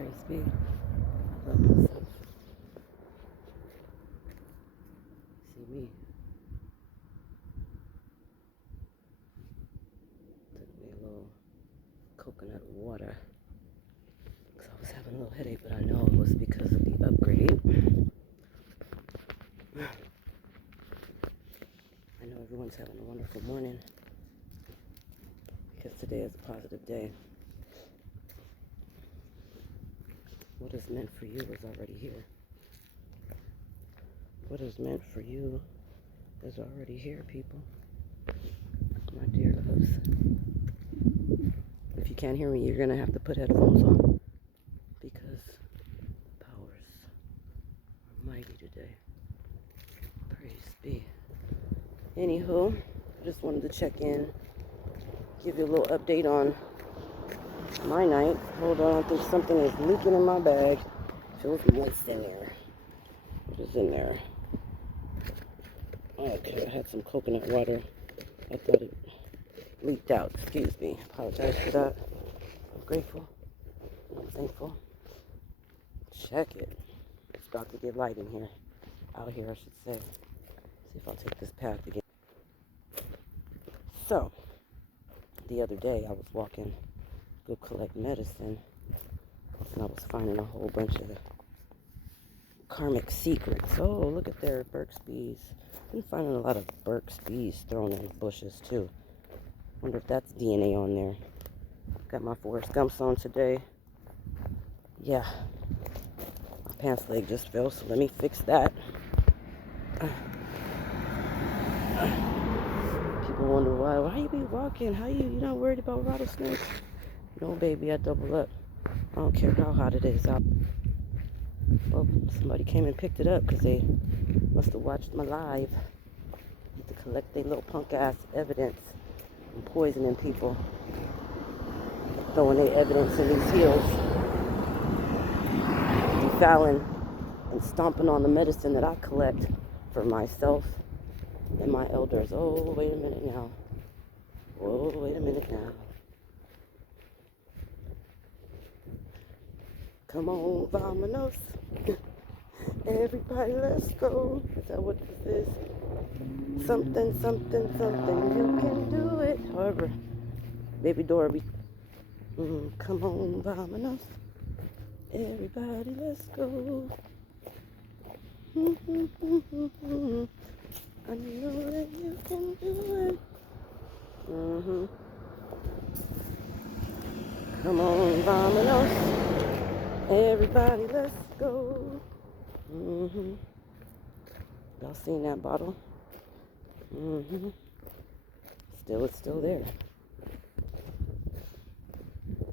Praise be. I love myself. See me. Took me a little coconut water. Because I was having a little headache, but I know it was because of the upgrade. I know everyone's having a wonderful morning. Because today is a positive day. What is meant for you is already here. What is meant for you is already here, people. My dear loves. If you can't hear me, you're going to have to put headphones on. Because the powers are mighty today. Praise be. Anywho, I just wanted to check in. Give you a little update on my night. Hold on, I think something is leaking in my bag. Feels moist in there. What is in there? Okay, I had some coconut water. I thought it leaked out. Excuse me. Apologize for that. I'm grateful. I'm thankful. Check it. It's about to get light in here. Out here, I should say. See if I'll take this path again. So, the other day I was walking to collect medicine, and I was finding a whole bunch of karmic secrets. Oh, look at there, Burke's bees. Been finding a lot of Burke's bees thrown in the bushes too. Wonder if that's DNA on there. Got my Forrest Gumps on today. Yeah, my pants leg just fell, so let me fix that. People wonder why you be walking? How you not worried about rattlesnakes? No, baby, I double up. I don't care how hot it is out. Well, somebody came and picked it up because they must have watched my live. To collect their little punk ass evidence and poisoning people. Throwing their evidence in these hills. Defiling and stomping on the medicine that I collect for myself and my elders. Oh, wait a minute now. Oh, wait a minute now. Come on, vamonos. Everybody, let's go. Is that what this is? Something, something, something. You can do it. However, Baby Dorby. Come on, vamonos. Everybody, let's go. I know that you can do it. Come on, vamonos. Everybody, let's go. Y'all seen that bottle? It's still there.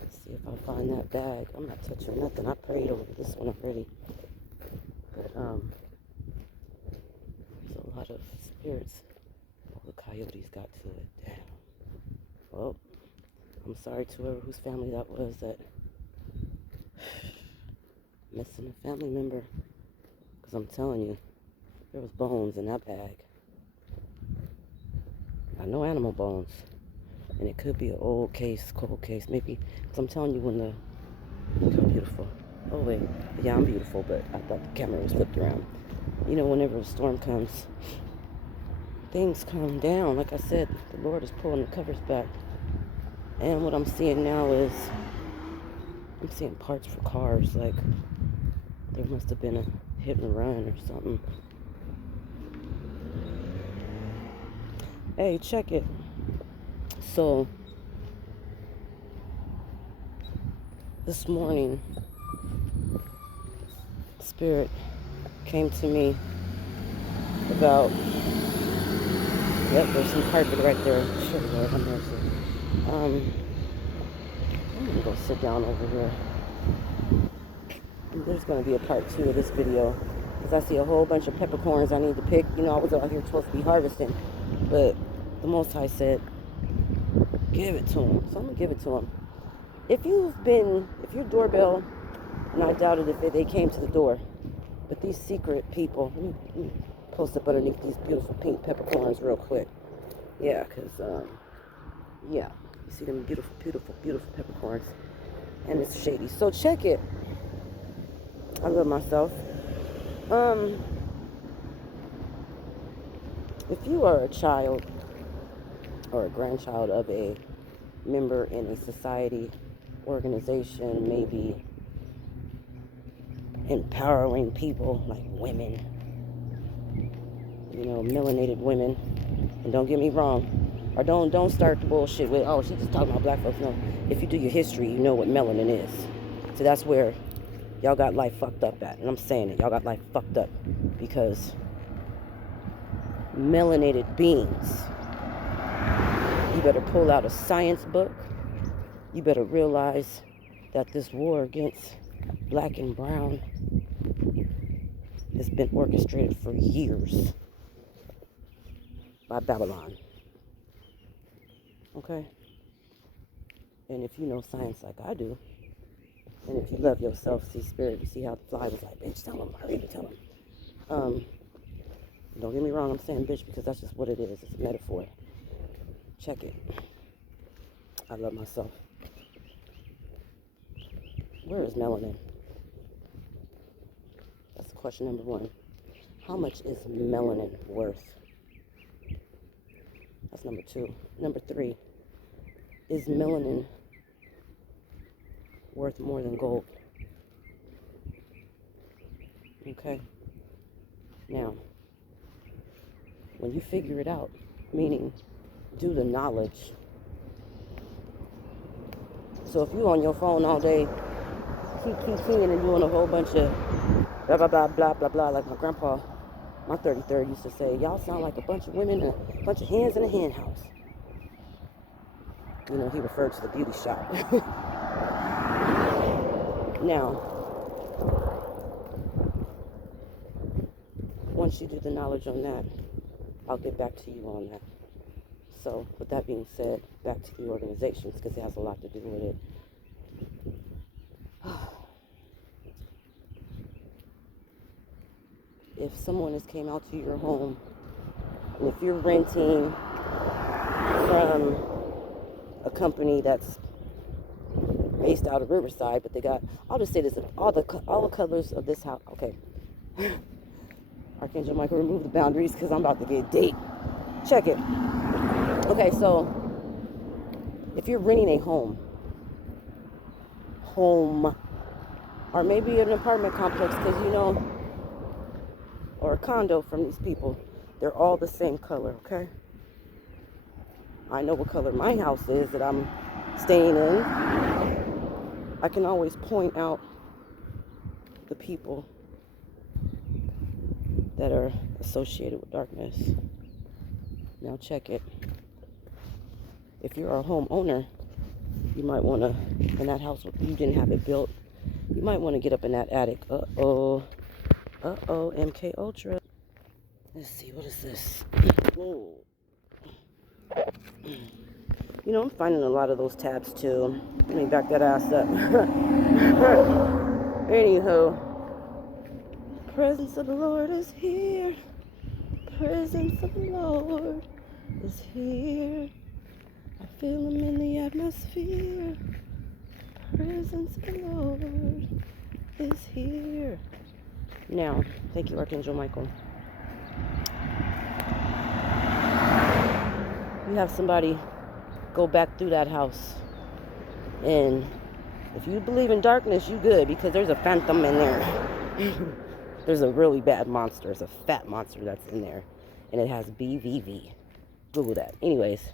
Let's see if I find that bag. I'm not touching nothing. I prayed over this one already. But, there's a lot of spirits. Oh, the coyotes got to it. Damn. Well, I'm sorry to whoever whose family that was that missing a family member. Because I'm telling you, there was bones in that bag. I know animal bones. And it could be an old case, cold case, maybe. Because I'm telling you when the... Look how beautiful. Oh, wait. Yeah, I'm beautiful, but I thought the camera was flipped around. You know, whenever a storm comes, things calm down. Like I said, the Lord is pulling the covers back. And what I'm seeing now is... I'm seeing parts for cars. Like, there must have been a hit and run or something. Hey, check it. So, this morning, Spirit came to me about, yep, there's some carpet right there. Sure, Lord, have mercy. I'm gonna go sit down over here. There's gonna be a part 2 of this video, because I see a whole bunch of peppercorns I need to pick. You know, I was out here supposed to be harvesting, but the Most High said, give it to him. So I'm gonna give it to him. If your doorbell, and I doubt it if they came to the door, but these secret people, let me post up underneath these beautiful pink peppercorns real quick. Yeah, because, yeah, you see them beautiful, beautiful, beautiful peppercorns, and it's shady. So check it. I love myself. If you are a child or a grandchild of a member in a society, organization, maybe empowering people like women, melanated women, and don't get me wrong, or don't start the bullshit with, oh, she just talking about black folks. No, if you do your history, you know what melanin is. So that's where y'all got life fucked up at, and I'm saying it, y'all got life fucked up because melanated beings, you better pull out a science book. You better realize that this war against black and brown has been orchestrated for years by Babylon. Okay? And if you know science like I do, and if you love yourself, see spirit, you see how the fly was like, bitch, tell him, hurry to tell him. Don't get me wrong, I'm saying bitch because that's just what it is. It's a metaphor. Check it. I love myself. Where is melanin? That's question number one. How much is melanin worth? That's number two. Number three, is melanin worth more than gold? Okay. Now, when you figure it out, meaning do the knowledge. So if you on your phone all day, keep singing and doing a whole bunch of blah, blah, blah, blah, blah, blah, like my grandpa, my 33rd used to say, y'all sound like a bunch of women and a bunch of hands in a hen house. He referred to the beauty shop. Now, once you do the knowledge on that, I'll get back to you on that. So, with that being said, back to the organizations, because it has a lot to do with it. If someone has came out to your home, and if you're renting from a company that's based out of Riverside, but they got, I'll just say this, all the colors of this house, okay. Archangel Michael, remove the boundaries because I'm about to get deep. Check it. Okay, so if you're renting a home, or maybe an apartment complex, because or a condo from these people, they're all the same color, okay? I know what color my house is that I'm staying in. I can always point out the people that are associated with darkness. Now check it. If you're a homeowner, you might want to, in that house, you didn't have it built, you might want to get up in that attic. Uh-oh, MK Ultra. Let's see, what is this? Whoa. I'm finding a lot of those tabs too. Let me back that ass up. Anywho, presence of the Lord is here. Presence of the Lord is here. I feel him in the atmosphere. Presence of the Lord is here. Now, thank you, Archangel Michael. You have somebody go back through that house, and if you believe in darkness, you good, because there's a phantom in there. There's a really bad monster. It's a fat monster that's in there, and it has BVV. Google that. Anyways,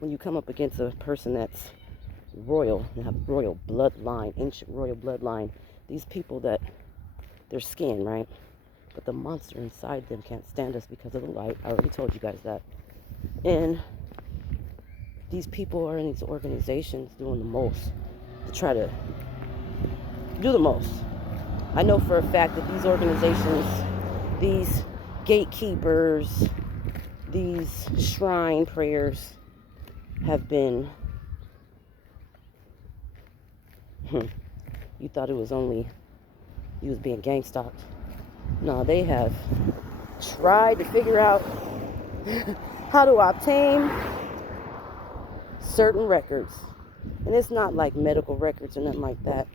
when you come up against a person that's royal, and have royal bloodline, ancient royal bloodline, these people that their skin, right? But the monster inside them can't stand us because of the light. I already told you guys that. And these people are in these organizations doing the most to try to do the most. I know for a fact that these organizations, these gatekeepers, these shrine prayers have been, you thought it was only, you was being gang stalked. No, they have tried to figure out how to obtain certain records. And it's not like medical records or nothing like that.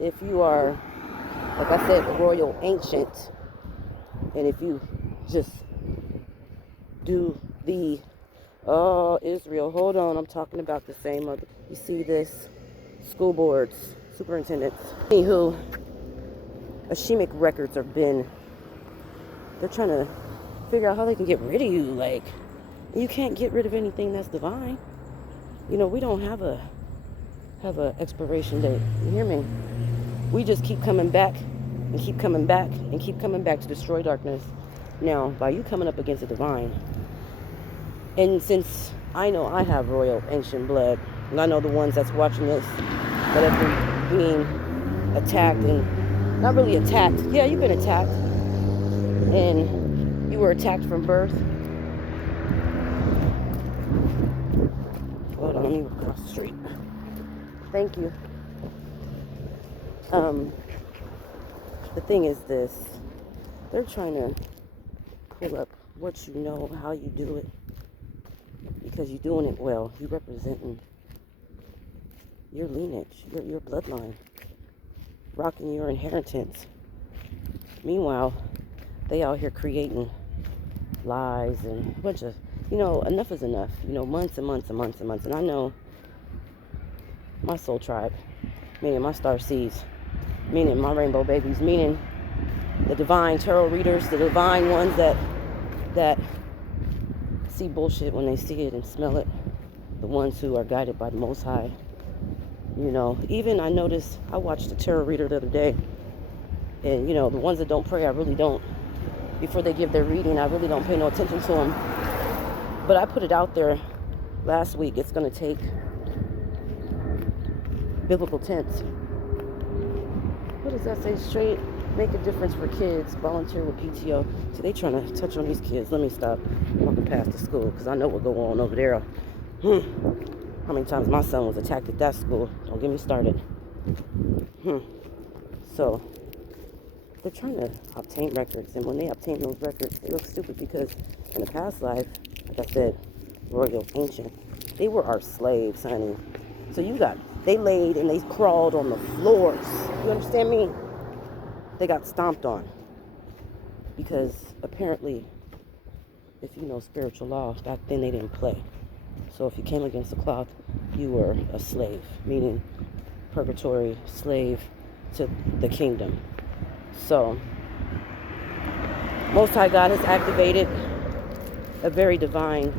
if you are, like I said, royal ancient, and if you just do the, oh, Israel, hold on, I'm talking about the same other, you see this, school boards, superintendents. Anywho, Ashemic records have been, they're trying to figure out how they can get rid of you. Like, you can't get rid of anything that's divine. You know, we don't have a expiration date. You hear me? We just keep coming back and keep coming back and keep coming back to destroy darkness. Now, by you coming up against the divine, and since I know I have royal ancient blood, and I know the ones that's watching this that have been being attacked, and not really attacked. Yeah, you've been attacked, and you were attacked from birth. Hold on, let me cross the street. Thank you. The thing is this, they're trying to pull up what you know, how you do it, because you're doing it well. You're representing your lineage, your bloodline, rocking your inheritance. Meanwhile, they out here creating lies and a bunch of, enough is enough. Months and months and months and months. And I know my soul tribe, meaning my star seeds, meaning my rainbow babies, meaning the divine tarot readers, the divine ones that see bullshit when they see it and smell it, the ones who are guided by the Most High. Even I noticed, I watched a tarot reader the other day, and the ones that don't pray, I really don't, before they give their reading, I really don't pay no attention to them. But I put it out there last week, it's going to take biblical tense. What does that say? Straight, make a difference for kids, volunteer with PTO. See, they trying to touch on these kids. Let me stop walking past the school, because I know what go on over there. How many times my son was attacked at that school? Don't get me started. So, they're trying to obtain records, and when they obtain those records, they look stupid, because in a past life, like I said, royal ancient, they were our slaves, honey. So they laid and they crawled on the floors. You understand me? They got stomped on. Because apparently, if you know spiritual law, back then they didn't play. So if you came against the cloth, you were a slave, meaning purgatory, slave to the kingdom. So, Most High God has activated a very divine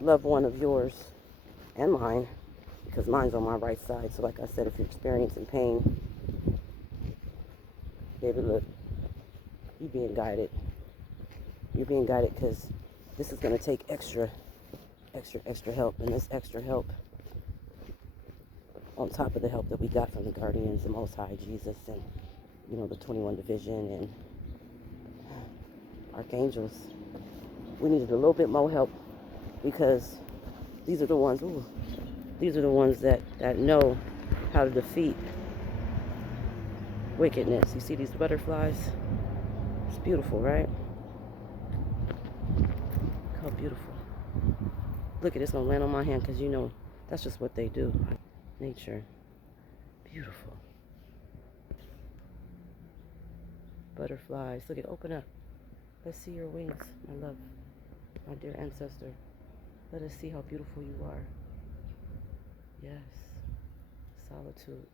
loved one of yours and mine, because mine's on my right side. So like I said, if you're experiencing pain, baby, look, you're being guided. You're being guided, because this is going to take extra help. And this extra help, on top of the help that we got from the guardians, the Most High, Jesus, and, the 21 division and archangels, we needed a little bit more help, because these are the ones that know how to defeat wickedness. You see these butterflies? It's beautiful, right? Look how beautiful. Look at this, gonna land on my hand, because that's just what they do. Nature. Beautiful. Butterflies. Look at, open up. Let's see your wings, my love, my dear ancestor. Let us see how beautiful you are. Yes. Solitude.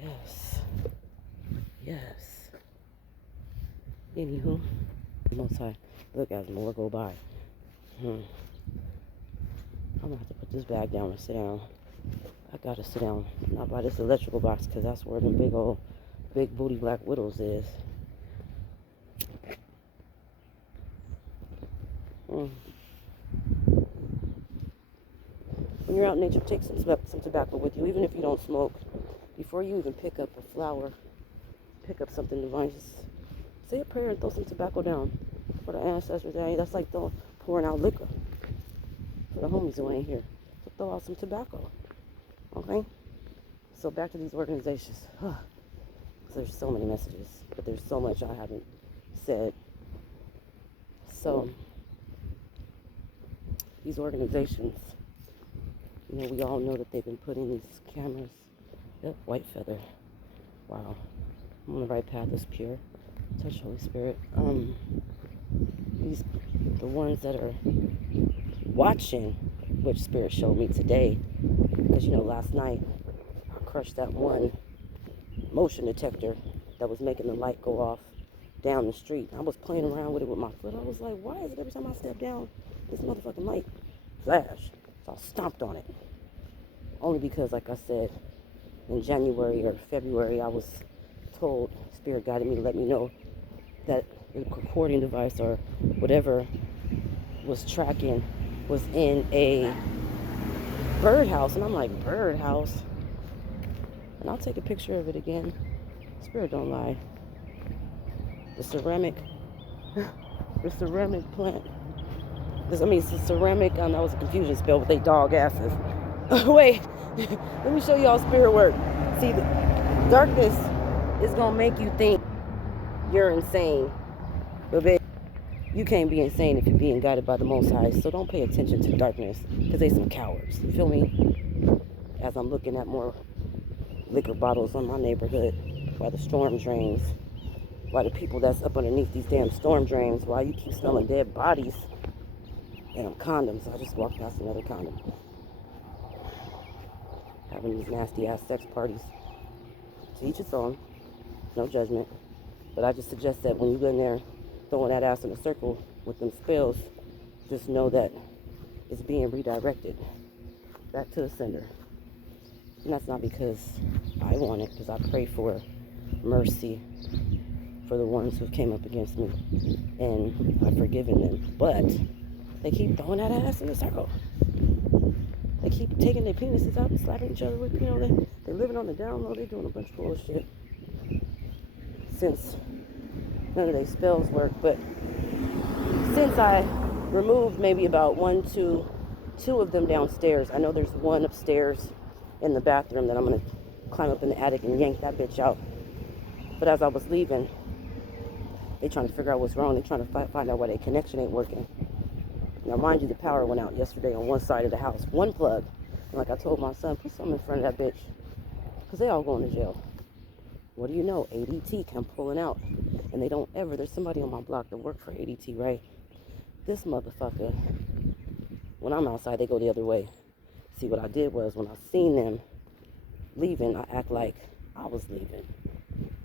Yes. Yes. Anywho, Most High. Look, as more go by. I'm gonna have to put this bag down and sit down. I gotta sit down, not by this electrical box, because that's where them big booty black widows is. When you're out in nature, take some tobacco with you, even if you don't smoke. Before you even pick up a flower, pick up something divine, just say a prayer and throw some tobacco down for the ancestors. That's like pouring out liquor for the homies who ain't here. So throw out some tobacco, okay? So back to these organizations. There's so many messages, but there's so much I haven't said. So these organizations, You know, we all know that they've been putting these cameras. Yep, white feather. Wow. I'm on the right path is pure. Touch Holy Spirit. The ones that are watching, which Spirit showed me today, because you know, last night I crushed that one motion detector that was making the light go off down the street. I was playing around with it with my foot. I was like, why is it every time I step down, this motherfucking light flash? So I stomped on it. Only because, like I said, in January or February, I was told, Spirit guided me to let me know that a recording device or whatever was tracking was in a birdhouse. And I'm like, birdhouse? And I'll take a picture of it again. Spirit don't lie. The ceramic plant. It's a ceramic, that was a confusion spell with they dog asses. Wait, let me show y'all spirit work. See, the darkness is gonna make you think you're insane. But baby, you can't be insane if you're being guided by the Most High. So don't pay attention to darkness, because they some cowards. You feel me? As I'm looking at more liquor bottles on my neighborhood, while the storm drains, while the people that's up underneath these damn storm drains, while you keep smelling dead bodies and condoms. I just walked past another condom. Having these nasty ass sex parties. To each its own. No judgment. But I just suggest that when you go in there throwing that ass in a circle with them spells, just know that it's being redirected back to the sender. And that's not because I want it, because I pray for mercy for the ones who came up against me, and I've forgiven them. But they keep throwing that ass in a circle. They keep taking their penises out and slapping each other with, you know, they're living on the down low. They're doing a bunch of bullshit. Since none of their spells work. But since I removed maybe about two of them downstairs, I know there's one upstairs in the bathroom that I'm going to climb up in the attic and yank that bitch out. But as I was leaving, they trying to figure out what's wrong. They trying to find out why their connection ain't working. Now, mind you, the power went out yesterday on one side of the house. One plug. And like I told my son, put something in front of that bitch. Because they all going to jail. What do you know? ADT come pulling out. And they don't ever. There's somebody on my block that work for ADT, right? This motherfucker, when I'm outside, they go the other way. See, what I did was, when I seen them leaving, I act like I was leaving.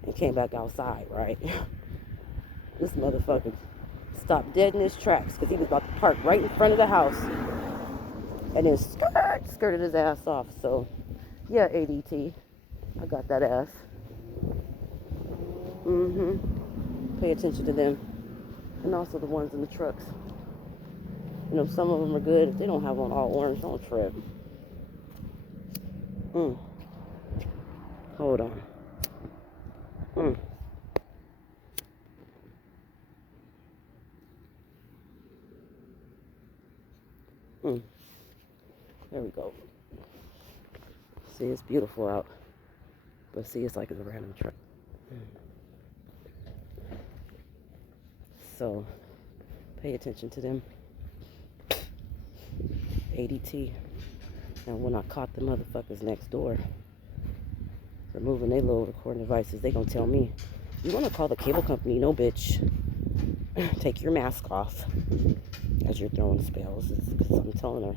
And came back outside, right? This motherfucker stopped dead in his tracks because he was about to park right in front of the house. And then skirted his ass off. So, yeah, ADT, I got that ass. Pay attention to them. And also the ones in the trucks. You know, some of them are good. If they don't have on all orange, don't trip. Hold on. There we go. See, it's beautiful out. But see, it's like it's a random truck. So, pay attention to them. ADT. Now, when I caught the motherfuckers next door removing their little recording devices, they gonna tell me, you wanna call the cable company? No, bitch. Take your mask off as you're throwing spells. Because I'm telling her,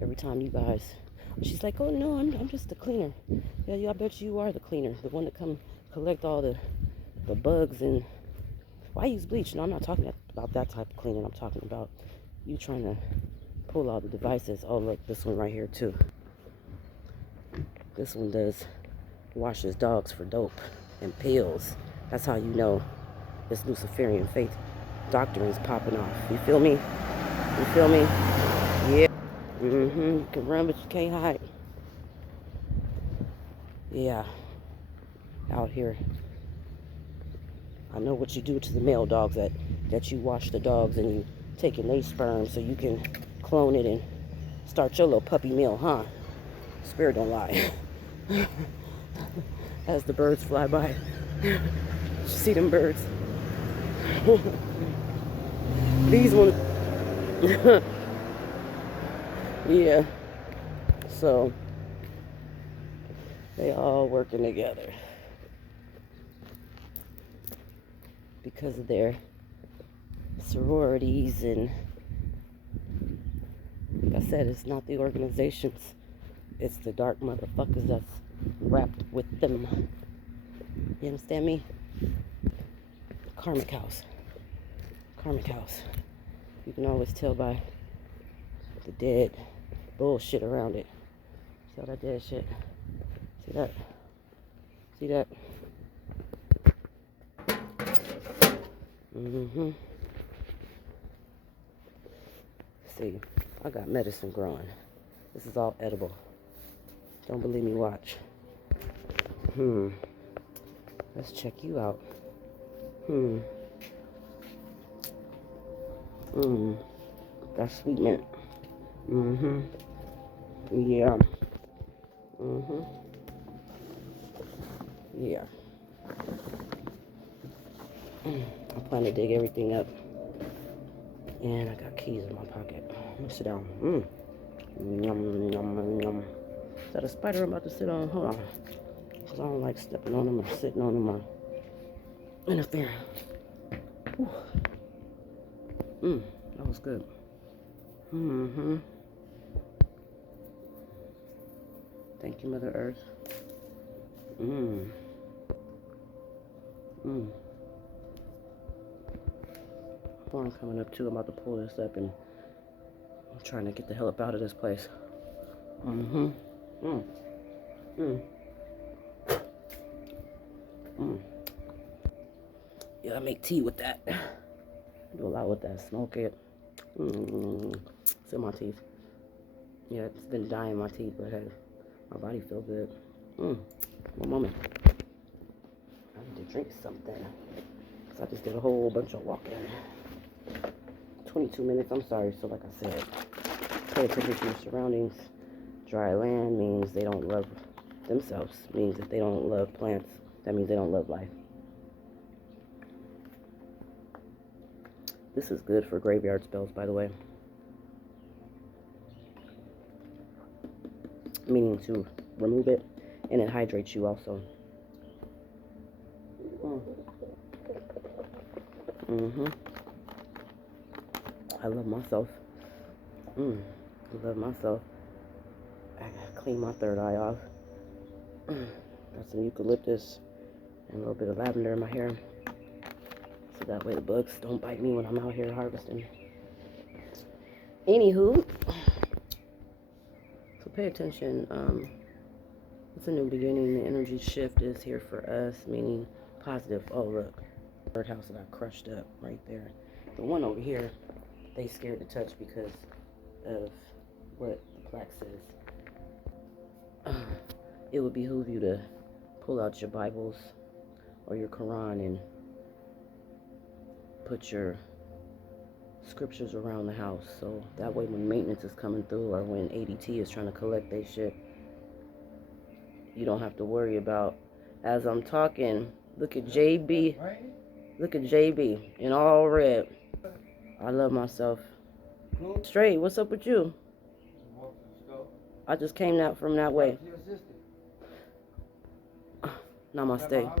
every time you guys, she's like, oh no, I'm just the cleaner. Yeah, I bet you are the cleaner, the one that come collect all the bugs. And why use bleach? No, I'm not talking about that type of cleaning. I'm talking about you trying to pull all the devices. Oh look, this one right here too. This one does washes dogs for dope and pills. That's how you know this Luciferian faith doctrine is popping off. You feel me? You feel me? Yeah. You can run, but you can't hide. Yeah. Out here. I know what you do to the male dogs, that you wash the dogs and you taking their sperm so you can clone it and start your little puppy mill, huh? Spirit don't lie. As the birds fly by. See them birds? These ones. Yeah. So they all working together because of their sororities, and like I said, it's not the organizations, it's the dark motherfuckers that's wrapped with them. You understand me? Karmic house. Karmic house. You can always tell by the dead bullshit around it. See all that dead shit? See that? See that? Mm-hmm. See, I got medicine growing. This is all edible. Don't believe me, watch. Let's check you out. That's sweet mint. Yeah. Yeah. I plan to dig everything up. And I got keys in my pocket. Let me sit down. Yum, yum, yum. Is that a spider I'm about to sit on? Hold on. Because I don't like stepping on them or sitting on them or interfering. That was good. Thank you, Mother Earth. Storm coming up too. I'm about to pull this up and I'm trying to get the hell up out of this place. Yeah, I make tea with that. Do a lot with that. Smoke it. It's in my teeth. Yeah, it's been dying in my teeth, but hey, my body feel good. One moment. I need to drink something. Because I just did a whole bunch of walking. 22 minutes, I'm sorry. So like I said, pay attention to your surroundings. Dry land means they don't love themselves. Means if they don't love plants, that means they don't love life. This is good for graveyard spells, by the way. Meaning to remove it, and it hydrates you also. I love myself. I love myself. I gotta clean my third eye off. Got some eucalyptus and a little bit of lavender in my hair. So that way the bugs don't bite me when I'm out here harvesting. Anywho, so pay attention. It's a new beginning. The energy shift is here for us, meaning positive. Oh, look. Birdhouse that I crushed up right there. The one over here, they scared to touch because of what the plaque says. It would behoove you to pull out your Bibles or your Quran and put your scriptures around the house, so that way when maintenance is coming through or when ADT is trying to collect their shit, you don't have to worry about. As I'm talking, look at JB. Look at JB in all red. I love myself. Straight, what's up with you? I just came out from that way. Namaste.